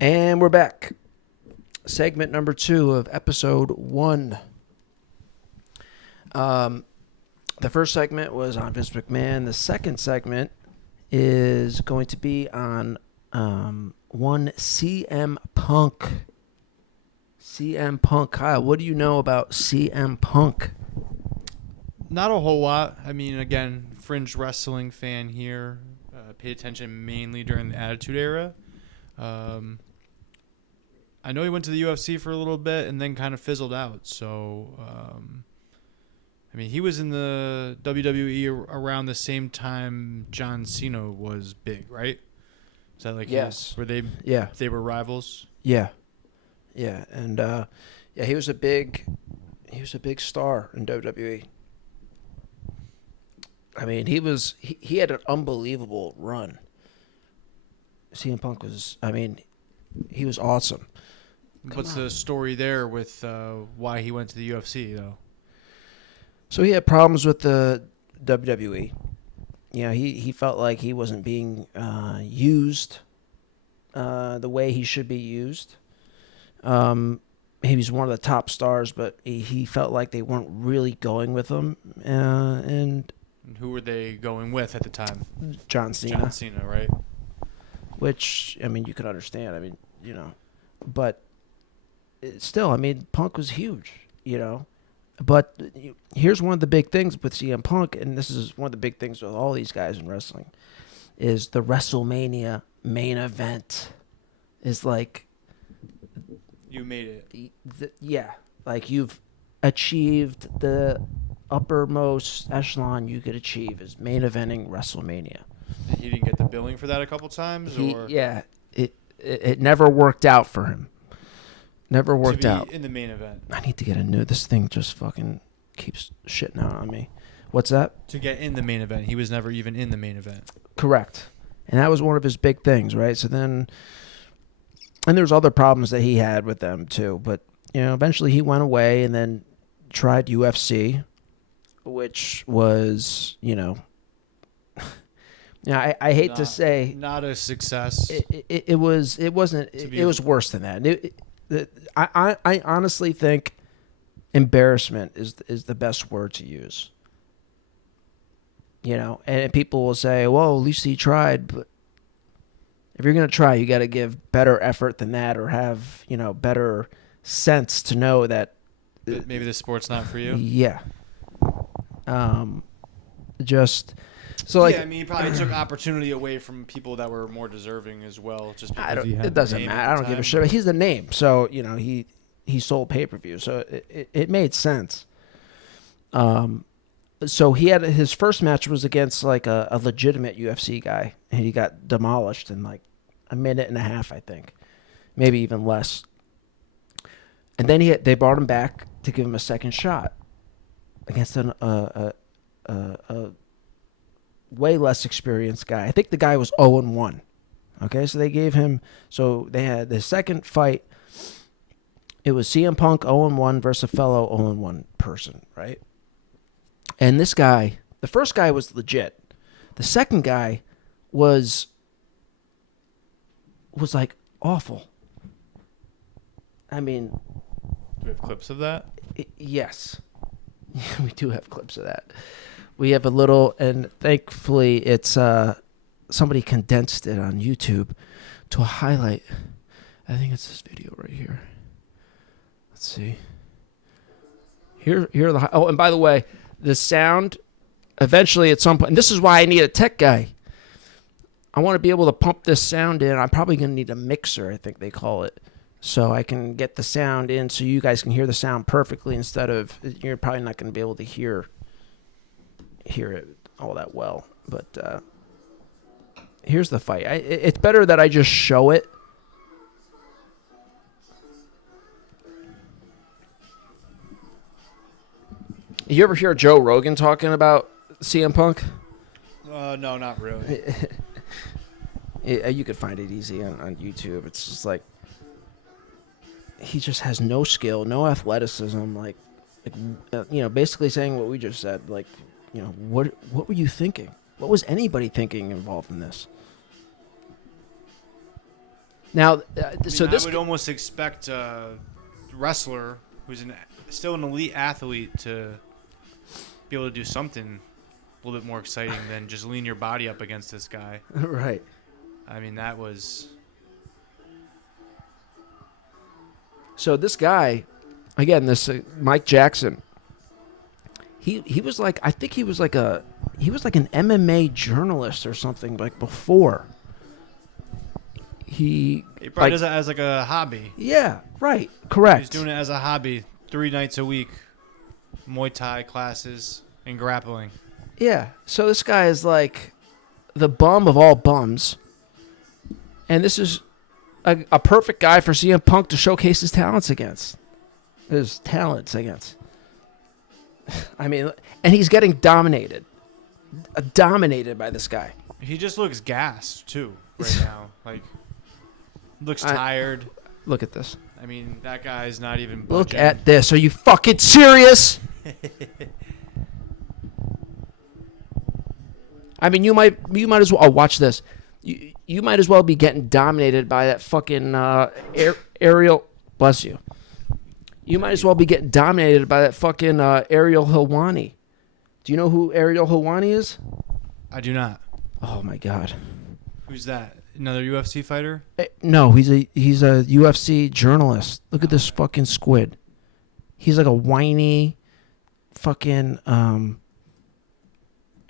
And we're back. Segment number 2 of episode 1. The first segment was on Vince McMahon. The second segment is going to be on one CM Punk. CM Punk. Kyle, what do you know about CM Punk? Not a whole lot. I mean, again, fringe wrestling fan here. Paid attention mainly during the Attitude Era. I know he went to the UFC for a little bit and then kind of fizzled out. So, I mean, he was in the WWE around the same time John Cena was big, right? Is that like Yes. were they? Yeah. They were rivals. Yeah. Yeah. And he was a big star in WWE. I mean, he had an unbelievable run. CM Punk was, I mean, he was awesome. What's the story there with why he went to the UFC though? So he had problems with the WWE. You know, he felt like he wasn't being used the way he should be used. He was one of the top stars, but he felt like they weren't really going with him. And who were they going with at the time? John Cena. John Cena, right? Which, I mean, you could understand. I mean, you know. But still, I mean, Punk was huge, you know. But here's one of the big things with CM Punk, and this is one of the big things with all these guys in wrestling, is the WrestleMania main event is like... You made it. Yeah. Like, you've achieved the uppermost echelon you could achieve is main eventing WrestleMania. He didn't get the billing for that a couple times? Yeah. It never worked out for him. Never worked out. In the main event. I need to get a new... This thing just fucking keeps shitting out on me. What's that? To get in the main event. He was never even in the main event. Correct. And that was one of his big things, right? So then... And there's other problems that he had with them, too. But, you know, eventually he went away and then tried UFC, which was, you know... Yeah, I hate to say... Not a success. It wasn't... It was worse than that. I honestly think embarrassment is the best word to use. You know, and people will say, well, at least he tried. But if you're going to try, you got to give better effort than that, or have, you know, better sense to know that... Maybe the sport's not for you? Yeah. Just... So, like, yeah, I mean, he probably took opportunity away from people that were more deserving as well. Just because it doesn't matter. I don't give a shit. He's the name, so you know he sold pay-per-view, so it made sense. So he had his first match was against like a legitimate UFC guy, and he got demolished in like a minute and a half, I think, maybe even less. And then they brought him back to give him a second shot against a way less experienced guy. I think the guy was 0-1. Okay, so they gave him... So they had the second fight. It was CM Punk 0-1 versus a fellow 0-1 person, right? And this guy... The first guy was legit. The second guy was like awful. I mean... Do we have clips of that? Yes. We do have clips of that. We have a little, and thankfully it's somebody condensed it on YouTube to a highlight. I think it's this video right here. Let's see. Here are the... Oh, and by the way, the sound, eventually at some point, and this is why I need a tech guy. I want to be able to pump this sound in. I'm probably going to need a mixer, I think they call it, so I can get the sound in so you guys can hear the sound perfectly instead of... You're probably not going to be able to hear it all that well, but here's the fight. It's better that I just show it. You ever hear Joe Rogan talking about CM Punk? No, not really. You could find it easy on YouTube. It's just like he just has no skill, no athleticism, like you know, basically saying what we just said, like, you know, what were you thinking? What was anybody thinking involved in this? Now, I would almost expect a wrestler who's still an elite athlete to be able to do something a little bit more exciting than just lean your body up against this guy. Right. I mean, that was... So this guy, again, this Mike Jackson, he was like, I think he was like an MMA journalist or something like before. He probably does it as like a hobby. Yeah, right. Correct. He's doing it as a hobby 3 nights a week. Muay Thai classes and grappling. Yeah. So this guy is like the bum of all bums. And this is a perfect guy for CM Punk to showcase his talents against. I mean, and he's getting dominated by this guy. He just looks gassed too right now. Like, looks tired. Look at this. I mean, that guy's not even budging. Look at this. Are you fucking serious? I mean, you might as well watch this. You might as well be getting dominated by that fucking Ariel. Bless you. You might as well be getting dominated by that fucking Ariel Helwani. Do you know who Ariel Helwani is? I do not. Oh my god. Who's that? Another UFC fighter? No, he's a UFC journalist. Look at this fucking squid. He's like a whiny fucking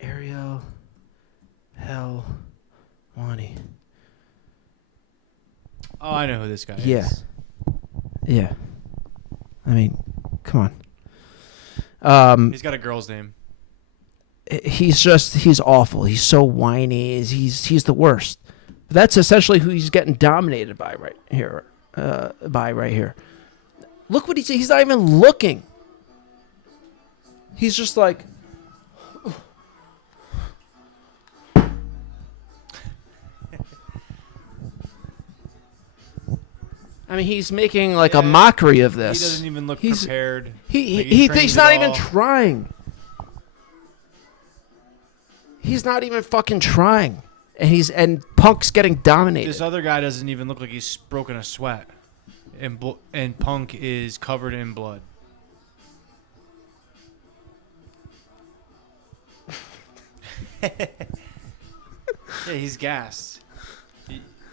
Ariel Helwani. Oh, I know who this guy is. Yeah. I mean, come on. He's got a girl's name. He's awful. He's so whiny. He's the worst. That's essentially who he's getting dominated by right here. Look what he's not even looking. He's just like. I mean, he's making like a mockery of this. He doesn't even look prepared. He's not even trying. He's not even fucking trying. And Punk's getting dominated. This other guy doesn't even look like he's broken a sweat. And Punk is covered in blood. Yeah, he's gassed.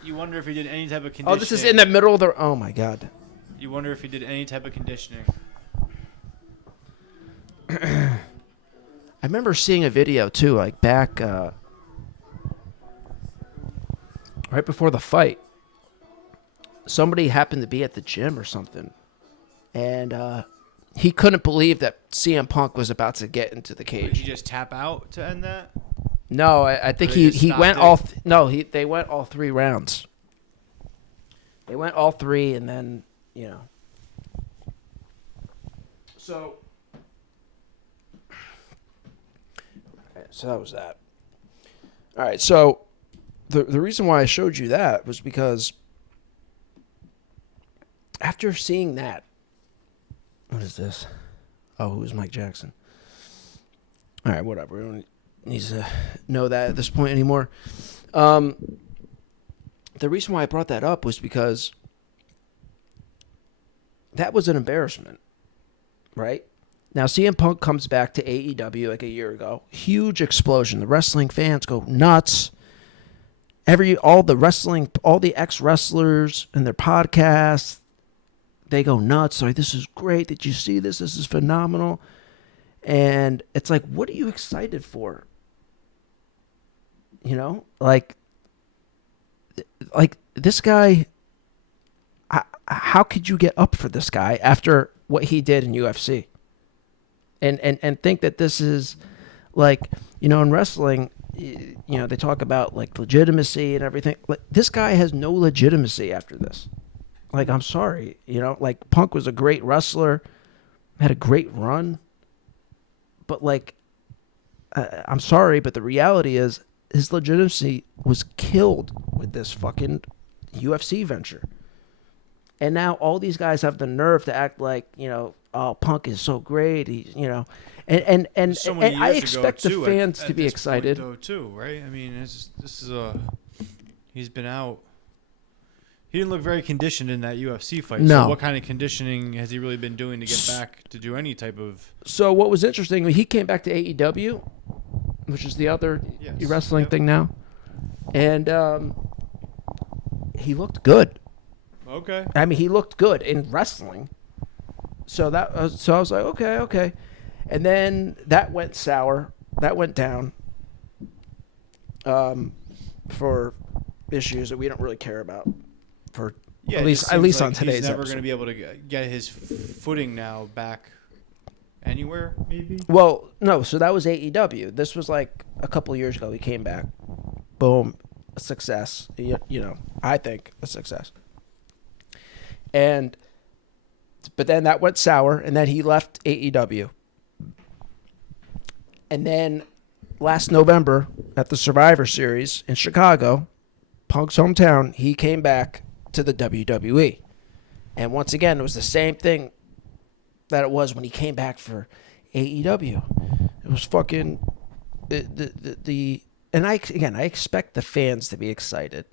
You wonder if he did any type of conditioning. Oh, this is in the middle of the... Oh, my God. You wonder if he did any type of conditioning. I remember seeing a video, too, like back... right before the fight. Somebody happened to be at the gym or something. And he couldn't believe that CM Punk was about to get into the cage. Did he just tap out to end that? No, I think he went all... they went all 3 rounds. They went all 3, and then, you know. So that was that. All right, so the reason why I showed you that was because after seeing that... What is this? Oh, who's Mike Jackson? All right, whatever. We don't need to know that at this point anymore. The reason why I brought that up was because that was an embarrassment, right? Now, CM Punk comes back to AEW like a year ago. Huge explosion. The wrestling fans go nuts. All the ex-wrestlers and their podcasts, they go nuts. Like, this is great. Did you see this? This is phenomenal. And it's like, what are you excited for? You know, like this guy, how could you get up for this guy after what he did in UFC? And think that this is like, you know, in wrestling, you know, they talk about like legitimacy and everything. Like, this guy has no legitimacy after this. Like, I'm sorry, you know, like Punk was a great wrestler, had a great run, but like, I'm sorry, but the reality is his legitimacy was killed with this fucking UFC venture. And now all these guys have the nerve to act like, you know, oh, Punk is so great. He, you know, and I expect the fans to be excited. Point, though, too, right? I mean, he's been out He didn't look very conditioned in that UFC fight. No. So what kind of conditioning has he really been doing to get back to do any type of... So what was interesting, he came back to AEW, which is the other wrestling thing now, and he looked good. Okay. I mean, he looked good in wrestling. So so I was like, okay. And then that went sour. That went down for issues that we don't really care about. At least on today's he's never episode. going to be able to get his footing now back anywhere, maybe? Well, no, so that was AEW. This was like a couple of years ago. He came back. Boom. A success. You know, I think a success. But then that went sour, and then he left AEW. And then last November at the Survivor Series in Chicago, Punk's hometown, he came back to the WWE. And once again, it was the same thing that it was when he came back for AEW. It was fucking and I expect the fans to be excited.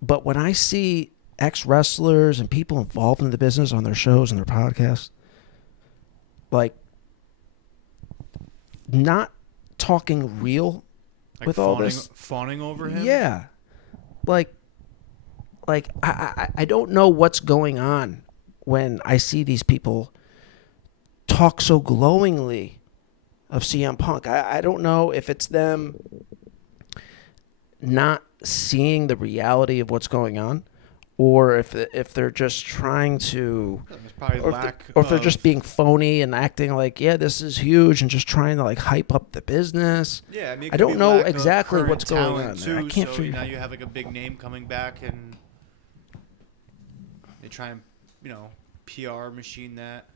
But when I see ex-wrestlers and people involved in the business on their shows and their podcasts, like, not talking real Like with all this. fawning over him? Yeah. Like I don't know what's going on when I see these people talk so glowingly of CM Punk. I don't know if it's them not seeing the reality of what's going on, or if they're just trying to, or if they're just being phony and acting like, yeah, this is huge, and just trying to like hype up the business. Yeah, I mean, I don't know exactly what's going on there. I can't figure. Now you have like a big name coming back, and they try and PR machine that.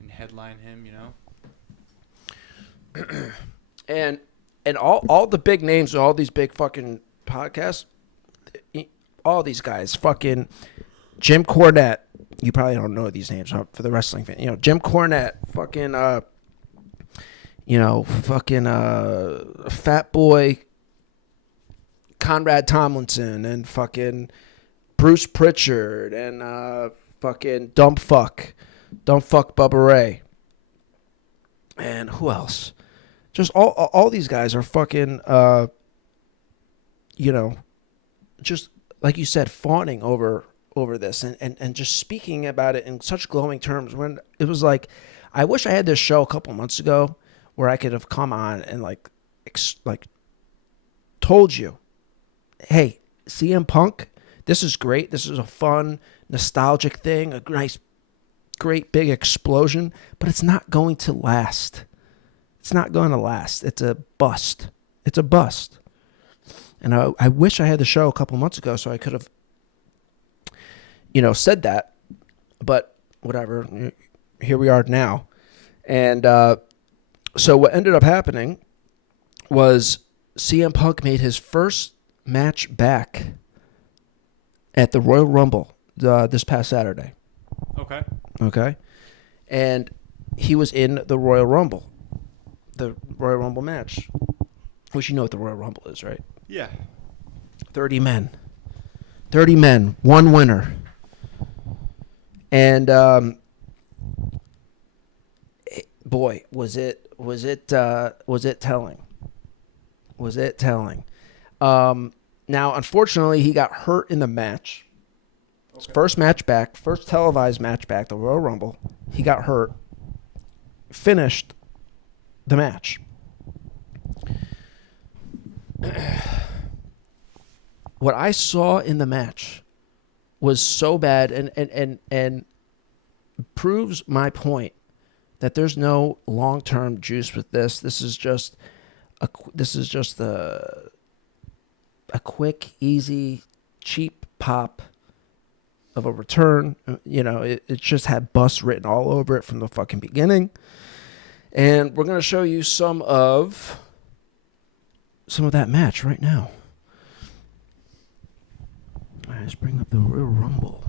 And headline him, And all the big names, all these big fucking podcasts, all these guys, fucking Jim Cornette. You probably don't know these names for the wrestling fan. Jim Cornette, fucking Fat Boy Conrad Tomlinson, and fucking Bruce Pritchard, and fucking Dumbf Bubba Ray. And who else? Just all these guys are fucking, just like you said, fawning over this and just speaking about it in such glowing terms. When it was like, I wish I had this show a couple months ago where I could have come on and like told you, hey, CM Punk, this is great. This is a fun, nostalgic thing, a nice, great big explosion, but it's not going to last. It's not going to last. It's a bust. It's a bust. And I wish I had the show a couple months ago so I could have, said that. But whatever. Here we are now. And so what ended up happening was CM Punk made his first match back at the Royal Rumble this past Saturday. Okay. And he was in the Royal Rumble. The Royal Rumble match, which you know what the Royal Rumble is, right? Yeah. 30 men, one winner. And boy, was it telling. Was it telling? Now, unfortunately, he got hurt in the match. His first match back, first televised match back, the Royal Rumble. He got hurt. Finished the match. What I saw in the match was so bad and proves my point that there's no long-term juice with this. This is just a quick, easy, cheap pop of a return. It just had bust written all over it from the fucking beginning. And we're going to show you some of that match right now. All right, let's bring up the Royal Rumble.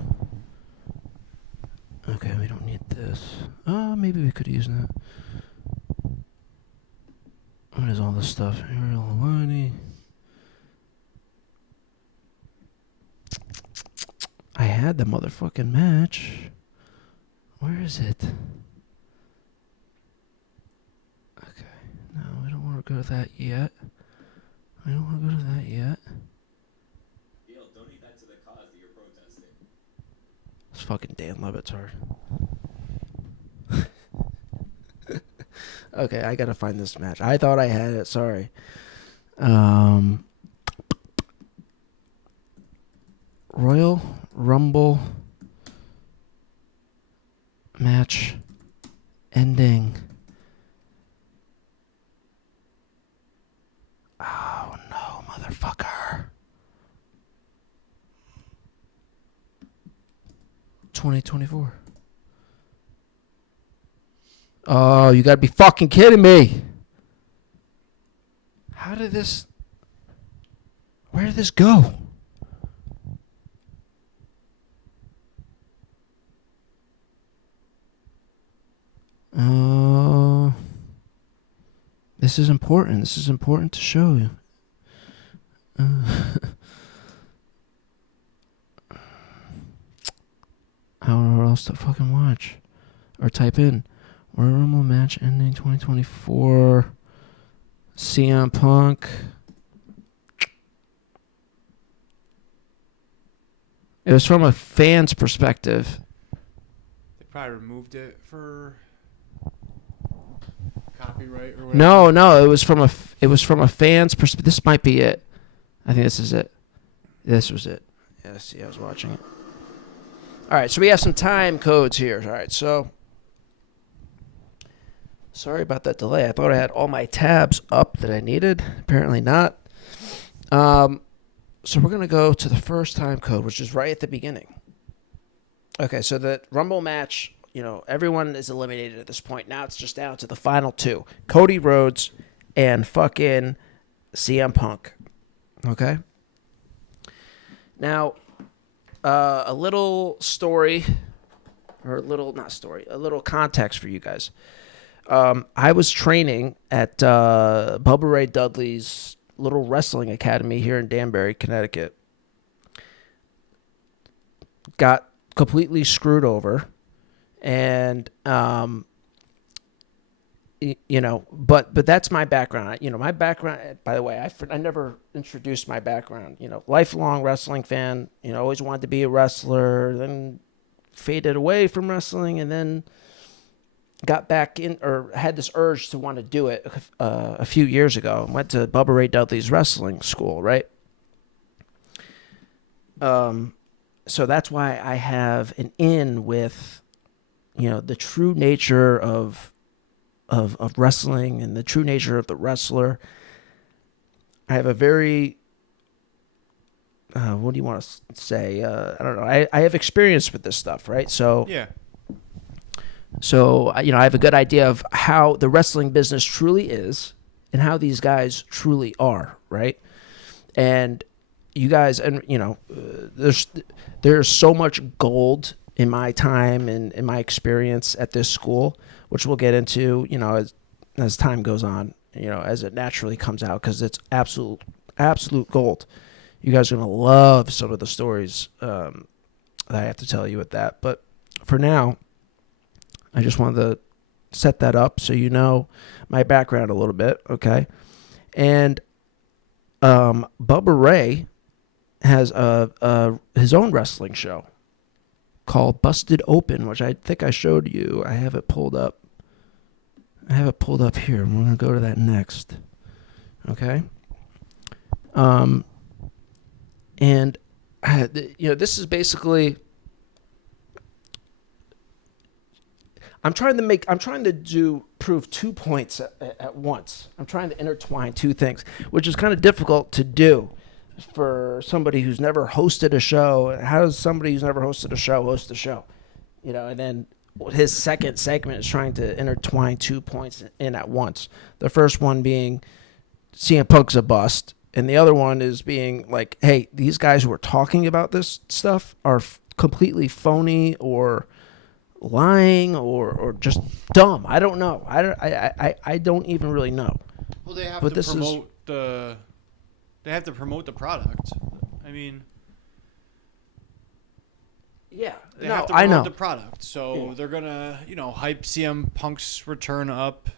Okay, we don't need this. Maybe we could use that. What is all this stuff? Ariel Hawani. I had the motherfucking match. Where is it? Okay. No, we don't want to go to that yet. I don't want to go to that yet. Donate that to the cause that you're protesting. It's fucking Dan Levitard. Okay, I gotta find this match. I thought I had it. Sorry. Royal Rumble match ending. Oh no, motherfucker. 2024. Oh, you gotta be fucking kidding me. How did this... Where did this go? This is important. This is important to show you. I don't know what else to fucking watch. Or type in. Royal Rumble match ending 2024. CM Punk. It was from a fan's perspective. They probably removed it for copyright or whatever. No, it was from a fan's perspective. This might be it. I think this is it. This was it. Yeah, see, I was watching it. All right, so we have some time codes here. All right, so sorry about that delay. I thought I had all my tabs up that I needed. Apparently not. So we're going to go to the first time code, which is right at the beginning. Okay, so the Rumble match, everyone is eliminated at this point. Now it's just down to the final two. Cody Rhodes and fucking CM Punk. Okay? Now, a little story, or a little context for you guys. I was training at Bubba Ray Dudley's little wrestling academy here in Danbury, Connecticut. Got completely screwed over, and but that's my background. My background, by the way, I never introduced my background. Lifelong wrestling fan. Always wanted to be a wrestler. Then faded away from wrestling, and then got back in, or had this urge to want to do it a few years ago. Went to Bubba Ray Dudley's wrestling school, right? So that's why I have an in with, the true nature of wrestling and the true nature of the wrestler. I have a very, what do you want to say? I don't know. I have experience with this stuff, right? So Yeah. So, I have a good idea of how the wrestling business truly is and how these guys truly are, right? And you guys, and there's so much gold in my time and in my experience at this school, which we'll get into, as time goes on, as it naturally comes out, because it's absolute gold. You guys are going to love some of the stories that I have to tell you with that. But for now, I just wanted to set that up so you know my background a little bit, okay? And Bubba Ray has his own wrestling show called Busted Open, which I think I showed you. I have it pulled up. Here. We're going to go to that next, okay? And this is basically... I'm trying to prove 2 points at once. I'm trying to intertwine two things, which is kind of difficult to do for somebody who's never hosted a show. How does somebody who's never hosted a show host a show? And then his second segment is trying to intertwine 2 points in at once. The first one being CM Punk's a bust, and the other one is being like, hey, these guys who are talking about this stuff are completely phony or lying or just dumb. I don't know. I don't even really know. Well, they have But to this is- promote the. They have to promote the product. I mean, Yeah, they no, have to I promote know. the product, so Yeah. they're gonna, hype CM Punk's return up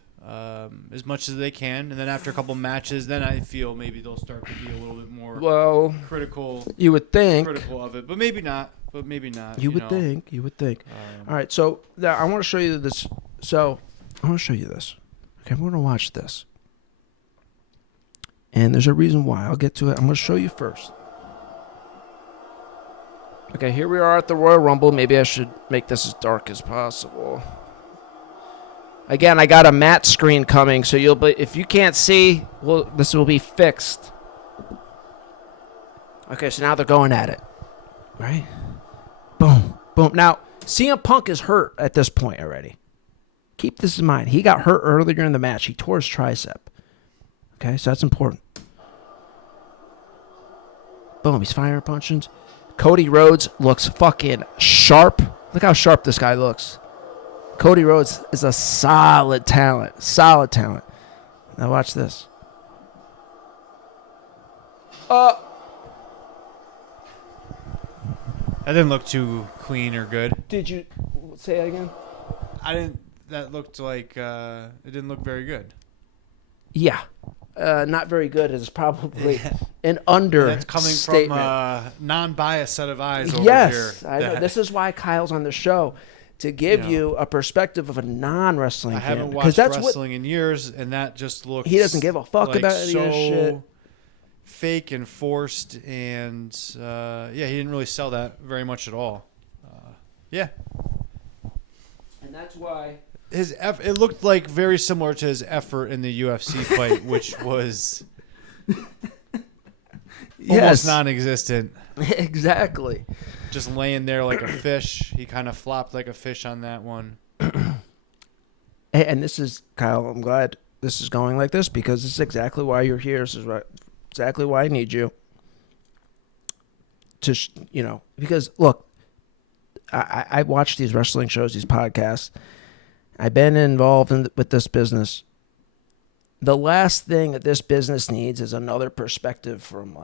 as much as they can, and then after a couple matches, then I feel maybe they'll start to be a little bit more Well, critical you would think. critical of it, but maybe not. You would think. You would think. All right, so now I want to show you this. So I want to show you this. Okay, we're gonna watch this, and there's a reason why. I'll get to it. I'm gonna show you first. Okay, here we are at the Royal Rumble. Maybe I should make this as dark as possible. Again, I got a matte screen coming, so you'll be, if you can't see, well, this will be fixed. Okay, so now they're going at it, right? Boom, boom. Now, CM Punk is hurt at this point already. Keep this in mind. He got hurt earlier in the match. He tore his tricep. Okay, so that's important. Boom, he's firing punches. Cody Rhodes looks fucking sharp. Look how sharp this guy looks. Cody Rhodes is a solid talent. Solid talent. Now watch this. That didn't look too clean or good. Did you say that again? I didn't. That looked like it didn't look very good. Yeah. Not very good is probably an understatement. That's coming from a non-biased set of eyes over Yes, here. I know. This is why Kyle's on the show, to give you a perspective of a non-wrestling I fan. haven't Because watched that's wrestling in years, and that just looks. He doesn't give a fuck like about any of this shit. Fake and forced, and he didn't really sell that very much at all. Yeah, And that's why. it looked like very similar to his effort in the UFC fight, which was almost non-existent. Exactly. Just laying there like a fish. He kind of flopped like a fish on that one. And this is, Kyle, I'm glad this is going like this, because this is exactly why you're here. This is exactly why I need you. Because, look, I watch these wrestling shows, these podcasts. I've been involved with this business. The last thing that this business needs is another perspective from,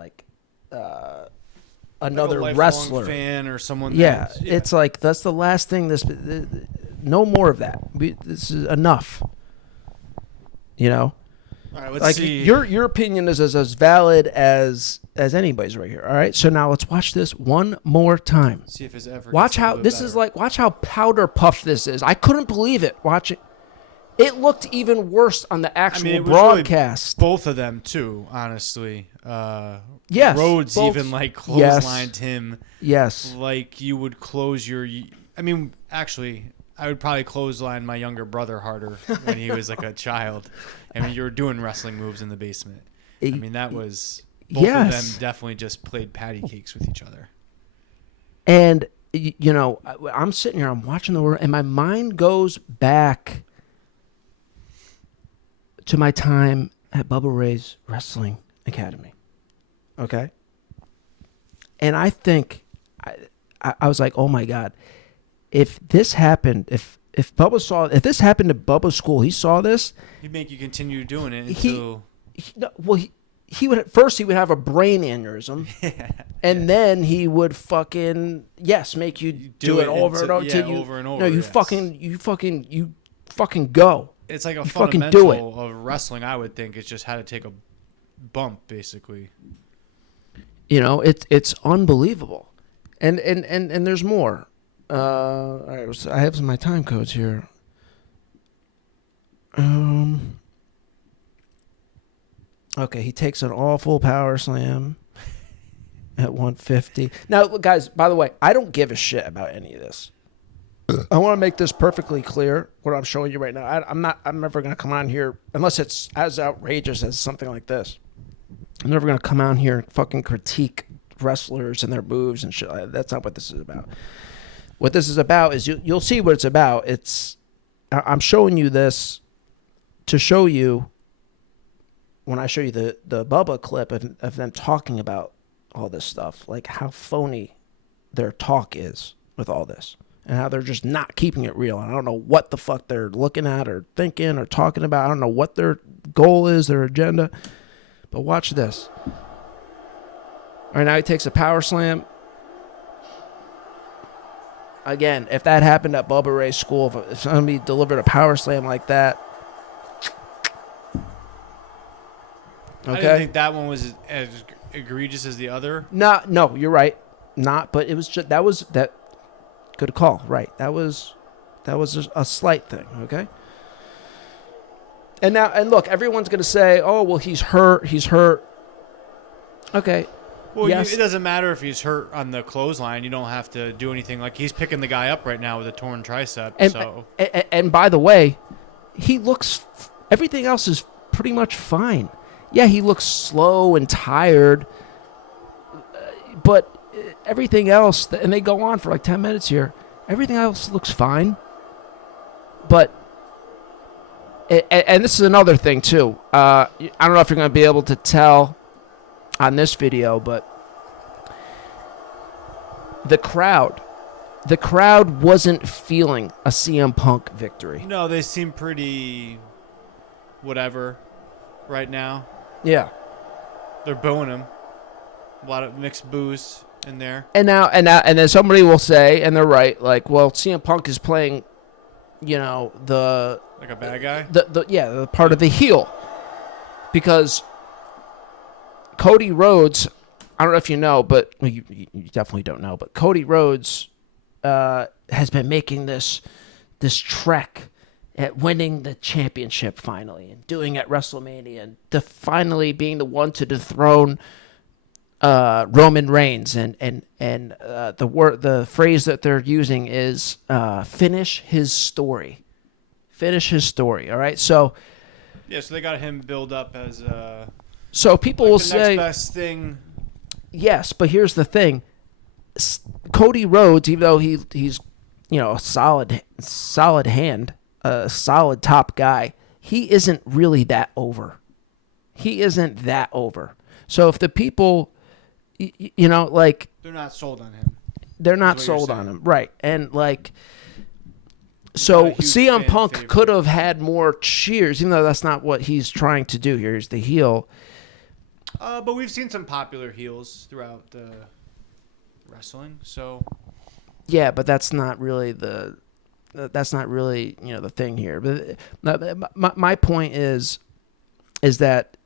another like a wrestler. fan or someone. Yeah, it's like that's the last thing. No more of that. This is enough. All right, let's Like see. your opinion is as valid as anybody's right here. All right, so now let's watch this one more time. See if his effort. Watch gets a how little bit this better. is like. Watch how powder puff this is. I couldn't believe it. Watch it. It looked even worse on the actual it was broadcast. Both of them too, honestly. Yes, Rhodes both. even Yes. clotheslined him Yes. like you would close your. I mean, actually, I would probably clothesline my younger brother harder when he was like a child. I mean, you were doing wrestling moves in the basement. I mean, that was both of them definitely just played patty cakes with each other. And I'm sitting here, I'm watching the world, and my mind goes back to my time at Bubba Ray's Wrestling Academy. Okay? And I think, I was like, oh my God, if this happened, if this happened to Bubba's school, he saw this. He'd make you continue doing it until. He would have a brain aneurysm, and then he would fucking make you do it over and over till you over and over. No, you fucking go. It's like a You fucking fundamental do it. of wrestling, I would think. It's just how to take a bump, basically. It's unbelievable, and there's more. All right, so I have some of my time codes here. Okay, he takes an awful power slam at 150. Now, look, guys, by the way, I don't give a shit about any of this. I want to make this perfectly clear, what I'm showing you right now. I'm never going to come on here, unless it's as outrageous as something like this. I'm never going to come on here and fucking critique wrestlers and their moves and shit. That's not what this is about. What this is about is you'll see what it's about. I'm showing you this to show you, when I show you the Bubba clip of them talking about all this stuff, like how phony their talk is with all this. and how they're just not keeping it real. And I don't know what the fuck they're looking at or thinking or talking about. I don't know what their goal is, their agenda. But watch this. All right, now he takes a power slam. Again, if that happened at Bubba Ray's school, if somebody delivered a power slam like that, I didn't think that one was as egregious as the other. No, you're right. Not, but it was just that. Good call. Right. That was just a slight thing. Okay. And look, everyone's gonna say, "Oh, well, he's hurt. He's hurt." Okay. Well, yes. it doesn't matter if he's hurt on the clothesline. You don't have to do anything. Like, he's picking the guy up right now with a torn tricep. And by the way, he looks. Everything else is pretty much fine. Yeah, he looks slow and tired, but everything else, and they go on for like 10 minutes here. Everything else looks fine, but. And this is another thing too. I don't know if you're going to be able to tell on this video, but the crowd wasn't feeling a CM Punk victory. No, they seem pretty whatever right now. Yeah. They're booing him. A lot of mixed boos in there. And then somebody will say, and they're right, like, well, CM Punk is playing, the like a bad guy. The part of the heel, because Cody Rhodes, I don't know if you know, but you definitely don't know, but Cody Rhodes has been making this trek at winning the championship finally and doing at WrestleMania and finally being the one to dethrone Roman Reigns, and the phrase that they're using is finish his story. Finish his story. All right, so they got him build up as so people will say next best thing. Yes, but here's the thing: Cody Rhodes, even though he's a solid hand, a solid top guy, he isn't really that over. He isn't that over. So if the people, like, they're not sold on him. They're not sold on him, right? And like, so CM Punk could have had more cheers, even though that's not what he's trying to do here. He's the heel. But we've seen some popular heels throughout the wrestling, so yeah, but that's not really the thing here. But my point is that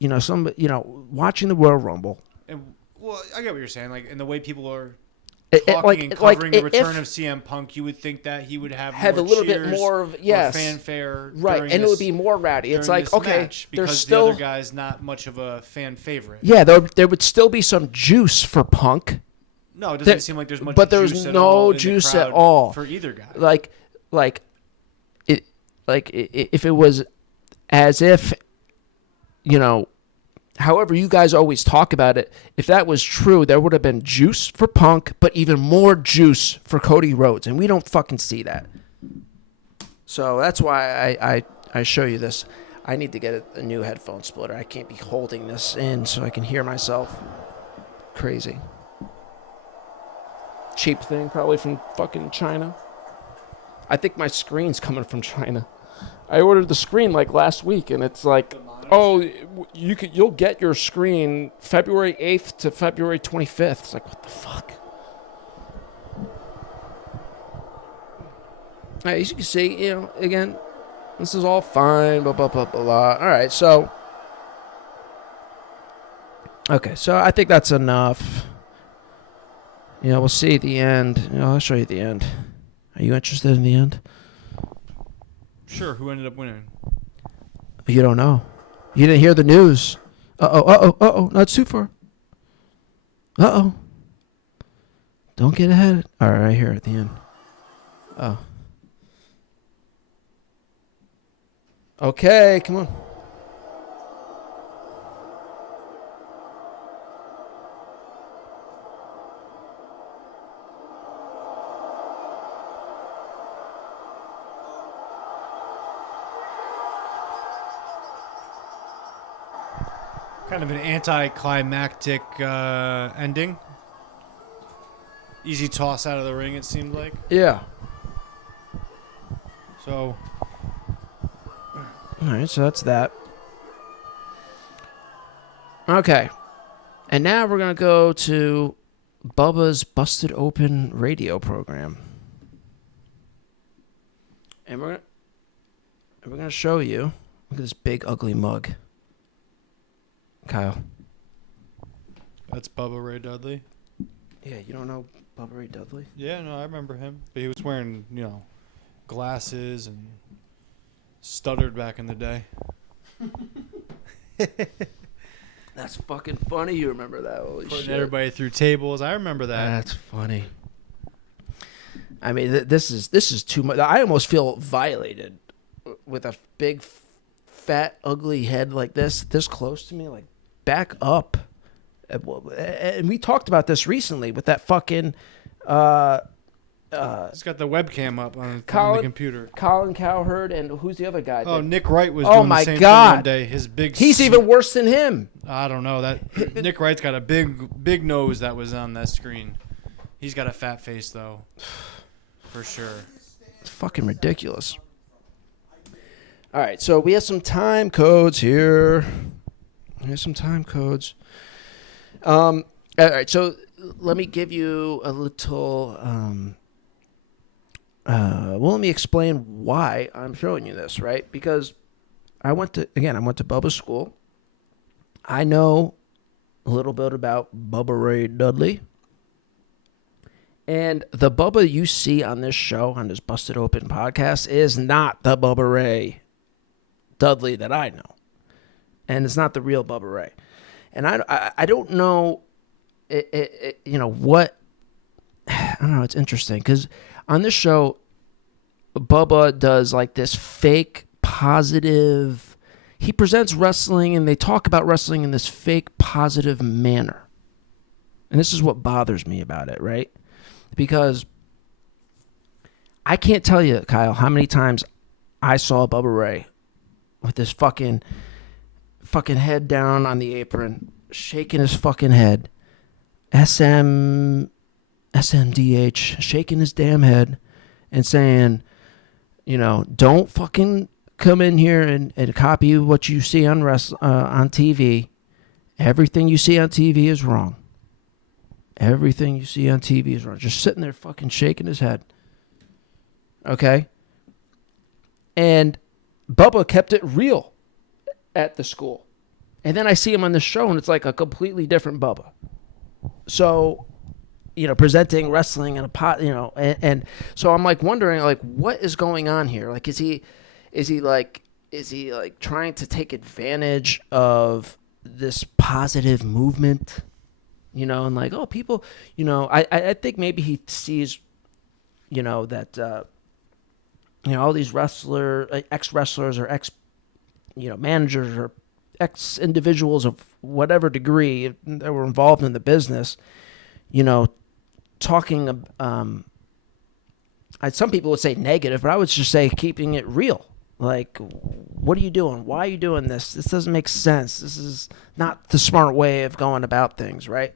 watching the Royal Rumble. And well, I get what you're saying. Like, in the way people are talking and covering the return of CM Punk, you would think that he would have a little bit more of fanfare, right? And it would be more rowdy. It's like, okay, there's still the other guy's not much of a fan favorite. Yeah, there would still be some juice for Punk. No, it doesn't seem like there's much. But there's no juice at all for either guy. Like if it was as if, however you guys always talk about it, if that was true, there would have been juice for Punk, but even more juice for Cody Rhodes, and we don't fucking see that. So that's why I show you this. I need to get a new headphone splitter. I can't be holding this in so I can hear myself. Crazy. Cheap thing, probably from fucking China. I think my screen's coming from China. I ordered the screen like last week, and it's like, oh, you'll get your screen February 8th to February 25th. It's like, what the fuck? As you can see, again, this is all fine, blah, blah, blah, blah, blah. All right, so. Okay, so I think that's enough. We'll see at the end. I'll show you the end. Are you interested in the end? Sure, who ended up winning? You don't know. You didn't hear the news. Uh-oh, not too far. Uh-oh. Don't get ahead. All right, right here at the end. Oh. Okay, come on. Kind of an anticlimactic ending. easy toss out of the ring, it seemed like. Yeah. So, All right, so that's that. Okay. And now we're going to go to Bubba's Busted Open radio program. And we're going to show you. Look at this big, ugly mug. Kyle. that's Bubba Ray Dudley. Yeah, you don't know Bubba Ray Dudley? Yeah, no, I remember him. But he was wearing, glasses and stuttered back in the day. That's fucking funny. You remember that? Holy Putting shit! everybody through tables. I remember that. That's funny. I mean, this is too much. I almost feel violated with a big, fat, ugly head like this close to me. Like, back up. And we talked about this recently with that fucking. He's got the webcam up on Colin- the computer. Colin Cowherd and who's the other guy? Oh, that- Nick Wright was Oh doing my the same God. thing one day. His big. He's even worse than him. I don't know that. Nick Wright's got a big nose that was on that screen. He's got a fat face though, for sure. It's fucking ridiculous. All right, so we have some time codes here. Here's some time codes. All right, so let me give you a little. Let me explain why I'm showing you this, right? Because I went to Bubba's school. I know a little bit about Bubba Ray Dudley. And the Bubba you see on this show, on this Busted Open podcast, is not the Bubba Ray Dudley that I know. And it's not the real Bubba Ray. And I don't know, what, I don't know, it's interesting. Because on this show, Bubba does like this fake positive, he presents wrestling and they talk about wrestling in this fake positive manner. And this is what bothers me about it, right? Because I can't tell you, Kyle, how many times I saw Bubba Ray with this fucking head down on the apron, shaking his fucking head, SMDH, shaking his damn head and saying, don't fucking come in here and copy what you see on TV. Everything you see on TV is wrong. Everything you see on TV is wrong. Just sitting there fucking shaking his head. Okay? And Bubba kept it real at the school. And then I see him on the show and it's like a completely different Bubba. So, presenting wrestling in a pot, and so I'm like wondering like what is going on here? Like is he trying to take advantage of this positive movement? And like, oh, people, I think maybe he sees, that, all these ex-wrestlers or managers or ex-individuals of whatever degree that were involved in the business, talking, some people would say negative, but I would just say keeping it real. Like, what are you doing? Why are you doing this? This doesn't make sense. This is not the smart way of going about things, right?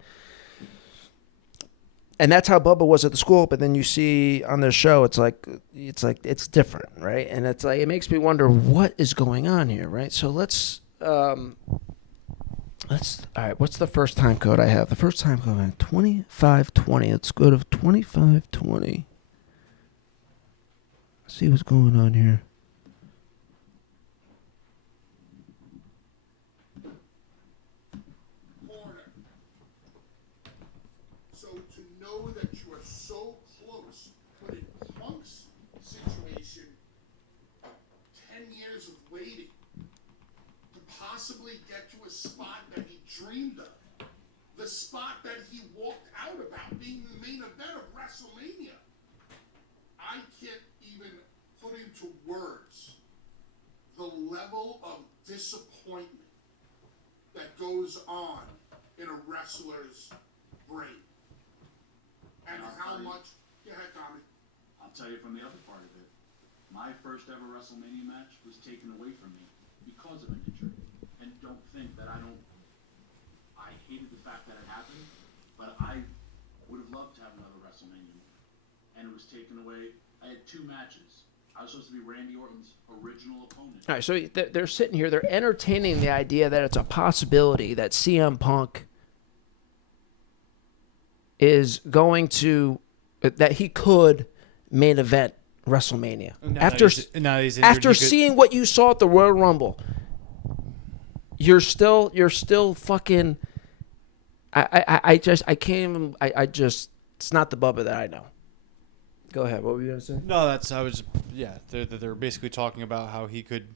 And that's how Bubba was at the school. But then you see on this show, it's different, right? And it's like, it makes me wonder what is going on here, right? So all right, what's the first time code I have? The first time code I have, 2520. Let's go to 2520. See what's going on here. So to know that you are so close, but in Punk's situation, 10 years of waiting to possibly get to a spot that he dreamed of, the spot that he walked out about, being the main event of WrestleMania. I can't even put into words the level of disappointment that goes on in a wrestler's brain. And how much... Go ahead, Tommy. I'll tell you from the other part of it. My first ever WrestleMania match was taken away from me because of an injury. And don't think that I hated the fact that it happened, but I Would have loved to have another WrestleMania, and it was taken away. I had 2 matches. I was supposed to be Randy Orton's original opponent. All right, so they're sitting here. They're entertaining the idea that it's a possibility that CM Punk is going to, that he could main event WrestleMania. Now he's injured, After seeing what you saw at the Royal Rumble, you're still fucking. I can't even. I just. It's not the Bubba that I know. Go ahead. What were you gonna say? No, they're basically talking about how he could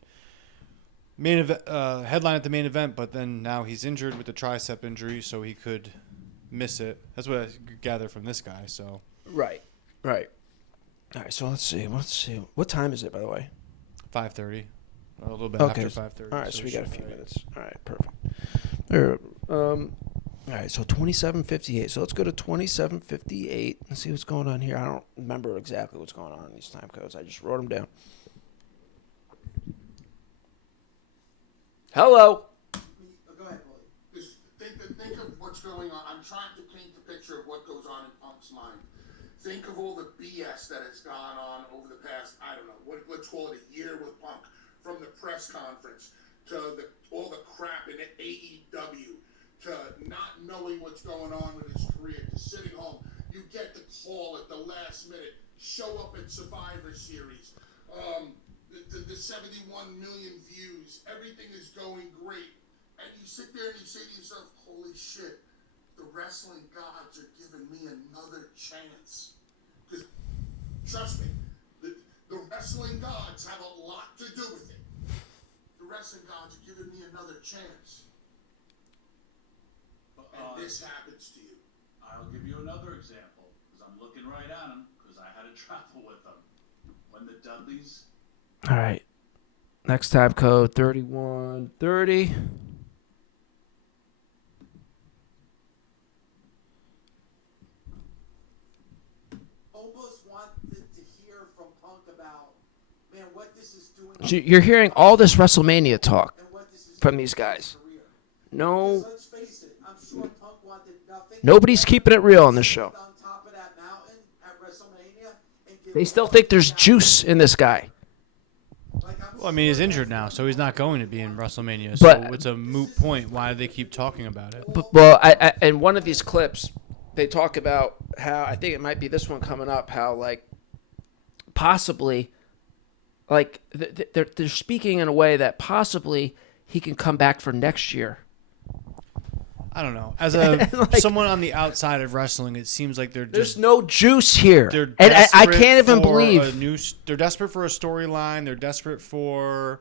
main event headline at the main event, but then now he's injured with the tricep injury, so he could miss it. That's what I gather from this guy. So Right. All right. So let's see. What time is it, by the way? 5:30, a little bit Okay. after 5:30. All right. So we got a few should be minutes. All right. Perfect. There. All right, so 27:58. So let's go to 27:58 and see what's going on here. I don't remember exactly what's going on in these time codes. I just wrote them down. Hello. Go ahead, Willie. Just think of what's going on. I'm trying to paint the picture of what goes on in Punk's mind. Think of all the BS that has gone on over the past, I don't know, let's call it a year with Punk. From the press conference to all the crap in AEW, to not knowing what's going on with his career, to sitting home. You get the call at the last minute, show up at Survivor Series, the 71 million views, everything is going great. And you sit there and you say to yourself, holy shit, the wrestling gods are giving me another chance. Because, trust me, the wrestling gods have a lot to do with it. The wrestling gods are giving me another chance. And this happens to you. I'll give you another example, because I'm looking right at him, because I had to travel with them. When the Dudleys... All right. Next time code 3130. Almost wanted to hear from Punk about, man, what this is doing. You're hearing all this WrestleMania talk And what this is from doing these to his guys. career. No, Because let's face it, I'm sure Punk wanted nothing. nobody's keeping it real on this show. On top of that mountain at WrestleMania and give They still all think there's the juice in this guy. like, I'm Well, I mean, he's sure injured now, that's so he's not going to be in WrestleMania. But- So it's a moot point. Why do they keep talking about it? But, well, I in one of these clips, they talk about how, I think it might be this one coming up, how like possibly, like they're speaking in a way that possibly he can come back for next year. I don't know. As a Like- someone on the outside of wrestling, it seems like they're There's just no juice here, they're and I desperate can't even for believe. a new. They're desperate for a storyline. They're desperate for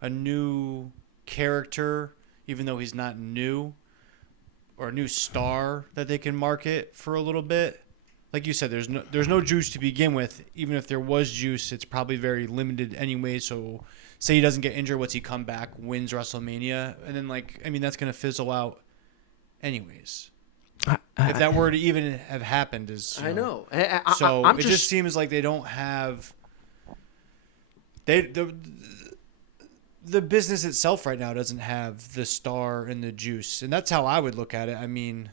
a new character, even though he's not new, or a new star that they can market for a little bit. Like you said, there's no juice to begin with. Even if there was juice, it's probably very limited anyway. So, say he doesn't get injured, what's he come back, wins WrestleMania, and then that's gonna fizzle out, anyways. If that were to even have happened, I know. So I'm it just seems like they don't have the business itself right now doesn't have the star and the juice, and that's how I would look at it. I mean,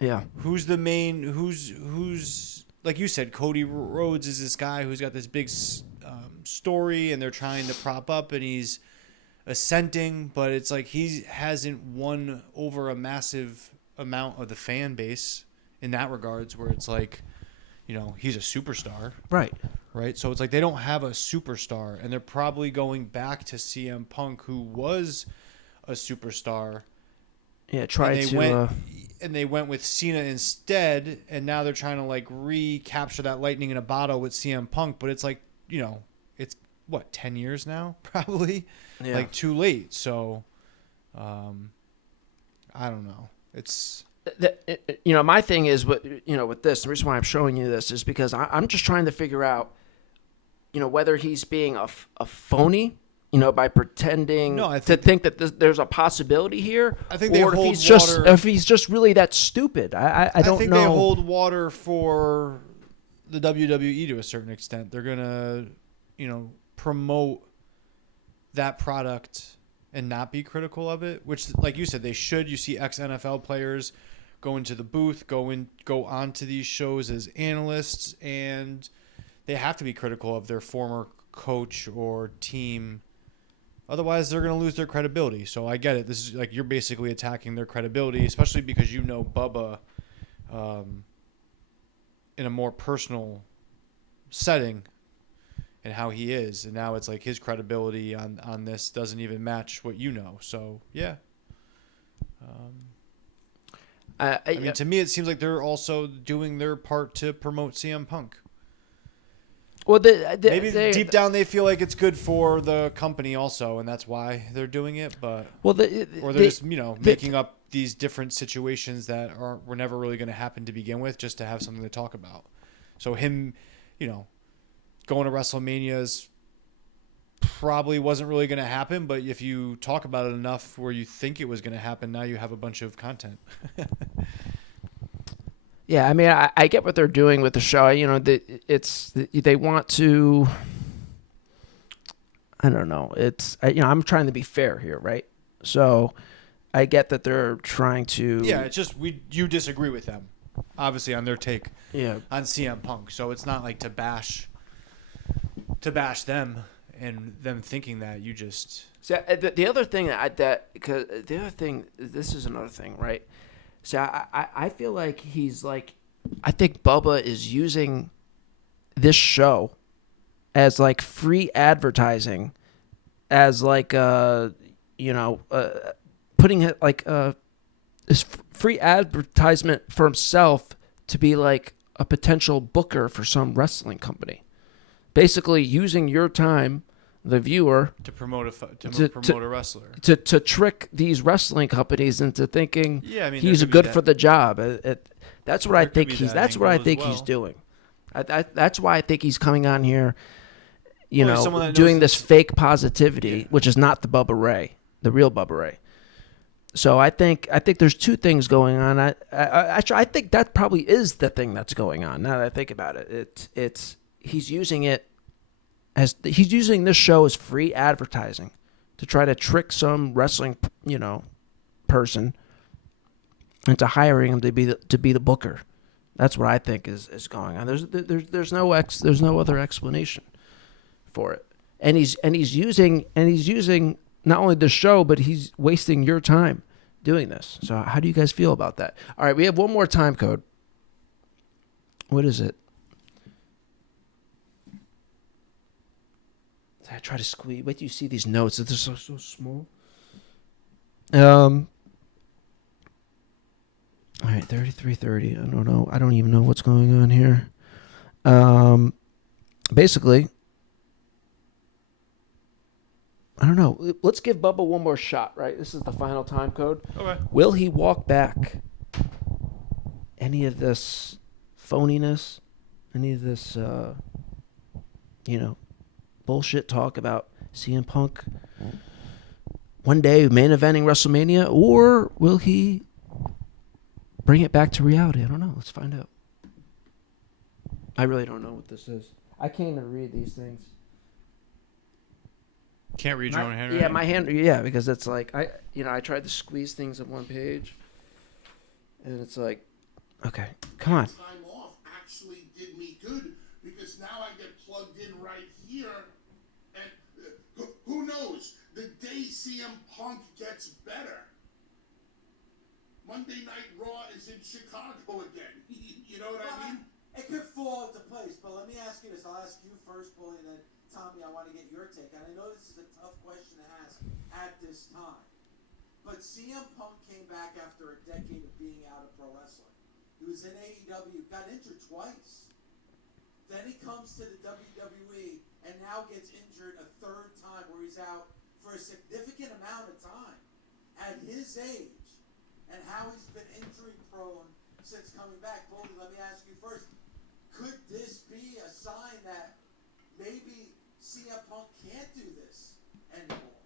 yeah. who's the main? Who's like you said, Cody Rhodes is this guy who's got this big story, and they're trying to prop up, and he's ascending, but it's like he hasn't won over a massive amount of the fan base in that regards, where it's like, he's a superstar. Right. So it's like they don't have a superstar, and they're probably going back to CM Punk, who was a superstar. Yeah, And they went with Cena instead, and now they're trying to like recapture that lightning in a bottle with CM Punk, but it's like, it's what, 10 years now, probably? Yeah. Like too late. So I don't know. It's my thing is, with this, the reason why I'm showing you this is because I'm just trying to figure out, whether he's being a phony, by pretending to think that there's a possibility here. I think they or hold if he's just really that stupid. I don't think know. they hold water for the WWE to a certain extent. They're gonna, promote that product and not be critical of it, which, like you said, they should. You see ex-NFL players go into the booth, go onto these shows as analysts, and they have to be critical of their former coach or team. Otherwise, they're going to lose their credibility. So I get it. This is like you're basically attacking their credibility, especially because you know Bubba in a more personal setting and how he is. And now it's like his credibility on this doesn't even match what you know. So, yeah. I mean, to me, it seems like they're also doing their part to promote CM Punk. Well, maybe deep down they feel like it's good for the company also, and that's why they're doing it. But or they're just making up these different situations that were never really going to happen to begin with, just to have something to talk about. So him, going to WrestleMania's probably wasn't really going to happen, but if you talk about it enough where you think it was going to happen, now you have a bunch of content. Yeah, I mean, I get what they're doing with the show. They want to. I don't know. I'm trying to be fair here, right? So, I get that they're trying to. Yeah, it's just you disagree with them, obviously, on their take. Yeah. On CM Punk, so it's not like to bash them and them thinking that you just. So the other thing this is another thing, right? So I feel like I think Bubba is using this show as like free advertising, as like putting it like this free advertisement for himself to be like a potential booker for some wrestling company, basically using your time, the viewer, to promote a wrestler, to trick these wrestling companies into thinking he's good for the job. That's what I think he's. That's what I think he's doing. That's why I think he's coming on here, doing this fake positivity, which is not the Bubba Ray, the real Bubba Ray. So I think there's two things going on. I think that probably is the thing that's going on. Now that I think about it, he's using it. He's using this show as free advertising to try to trick some wrestling, person into hiring him to be the booker. That's what I think is going on. There's no other explanation for it. And he's using not only the show, but he's wasting your time doing this. So how do you guys feel about that? All right, we have one more time code. What is it? I try to squeeze. Wait till you see these notes. They're so small. All right, 3330. I don't know. I don't even know what's going on here. Basically, I don't know. Let's give Bubba one more shot, right? This is the final time code. Okay. Will he walk back any of this phoniness? Any of this, bullshit talk about CM Punk one day main eventing WrestleMania, or will he bring it back to reality? I don't know. Let's find out. I really don't know what this is. I can't even read these things. Can't read your own handwriting? Yeah, my hand. Yeah, because it's like I tried to squeeze things on one page, and it's like, okay, come on. Time off actually did me good because now I get plugged in right here. And who knows? The day CM Punk gets better, Monday Night Raw is in Chicago again. You know what I mean? It could fall into place, but let me ask you this. I'll ask you first, Bully, and then Tommy, I want to get your take. And I know this is a tough question to ask at this time. But CM Punk came back after a decade of being out of pro wrestling. He was in AEW, got injured twice. Then he comes to the WWE and now gets injured a third time where he's out for a significant amount of time. At his age and how he's been injury prone since coming back. Bully, let me ask you first. Could this be a sign that maybe CM Punk can't do this anymore?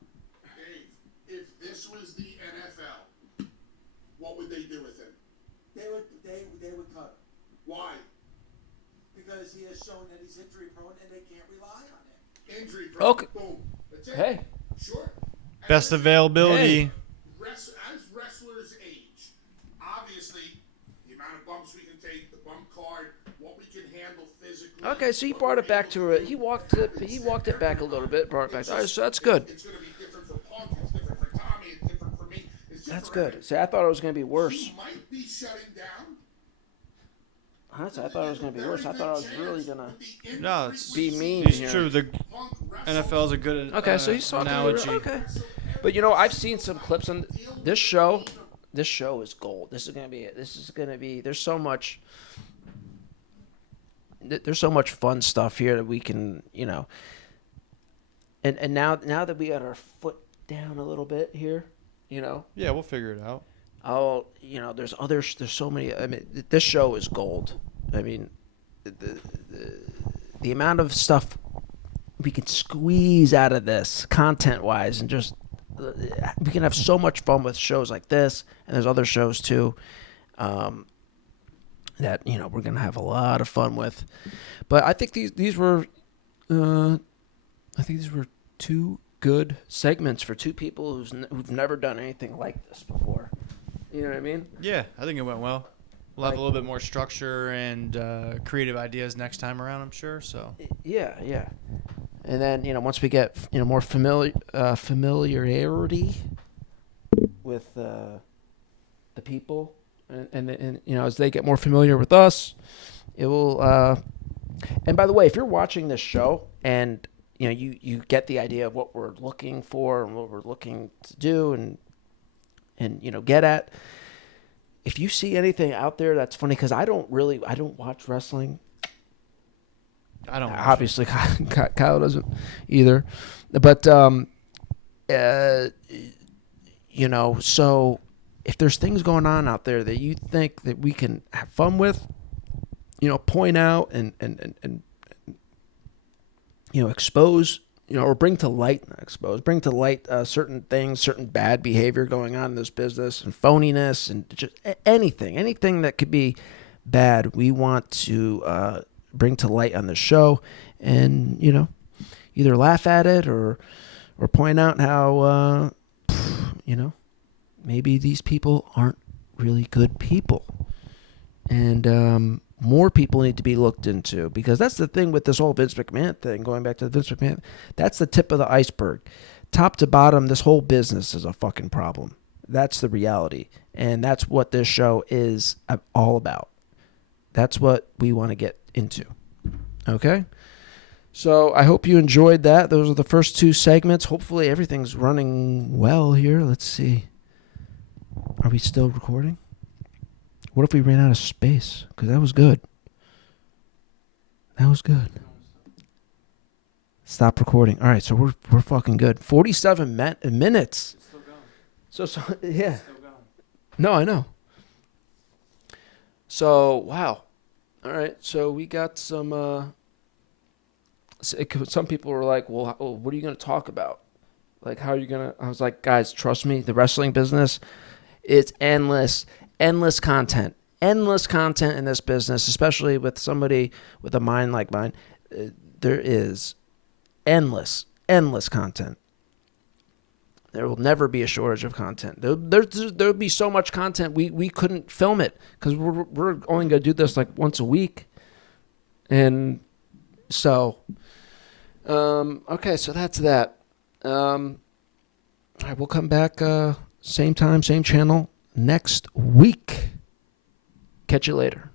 Dave, if this was the NFL, what would they do with him? They would cut him. Why? Because he has shown that he's injury prone and they can't rely on him. Injury prone. Okay. Boom. That's it. Hey. Sure. Best availability. As wrestlers age, obviously bumps we can take, the bump card, what we can handle physically. Okay, so he brought it back to it. He walked it back a little bit, brought it back. All right, so that's good. It's going to be different for Punk, it's different for Tommy, it's different for me. It's different That's for good. everybody. See, I thought it was going to be worse. You might be shutting down. I thought it was going to be worse. I thought I was really going to No, it's be mean It's here. true. The NFL is a good Okay, so he's talking analogy. Okay, but you know, I've seen some clips on this show. This show is gold. This is going to be. There's so much. There's so much fun stuff here that we can, you know. And now that we got our foot down a little bit here, you know. Yeah, we'll figure it out. Oh, you know, there's so many. I mean, this show is gold. I mean, the amount of stuff we can squeeze out of this content-wise, and just we can have so much fun with shows like this, and there's other shows too that, you know, we're gonna have a lot of fun with. But I think these were two good segments for two people who've never done anything like this before. You know what I mean? Yeah, I think it went well. We'll have a little bit more structure and creative ideas next time around, I'm sure. So Yeah. And then, you know, once we get, you know, more familiarity with the people, and you know, as they get more familiar with us, it will. And by the way, if you're watching this show and you know you get the idea of what we're looking for and what we're looking to do and you know get at. If you see anything out there that's funny, because I don't watch wrestling. I don't watch Obviously, Kyle doesn't either. But, you know, so if there's things going on out there that you think that we can have fun with, you know, point out and you know, expose, you know, or bring to light, bring to light certain things, certain bad behavior going on in this business and phoniness and just anything that could be bad. We want to bring to light on the show and, you know, either laugh at it or point out how, you know, maybe these people aren't really good people. And more people need to be looked into, because that's the thing with this whole Vince McMahon thing, going back to the Vince McMahon, that's the tip of the iceberg. Top to bottom, this whole business is a fucking problem. That's the reality. And that's what this show is all about. That's what we want to get into. Okay? So I hope you enjoyed that. Those are the first two segments. Hopefully everything's running well here. Let's see. Are we still recording? What if we ran out of space? Because that was good. That was good. Stop recording. All right, so we're fucking good. 47 minutes. It's still going. So yeah. It's still going. No, I know. So wow. All right, so we got some. Some people were like, "Well, what are you going to talk about? Like, how are you going to?" I was like, "Guys, trust me. The wrestling business, it's endless content in this business, especially with somebody with a mind like mine. There is endless content. There will never be a shortage of content. There'll be so much content we couldn't film it because we're only going to do this like once a week, and so okay, so that's that. All right, we'll come back same time, same channel next week. Catch you later.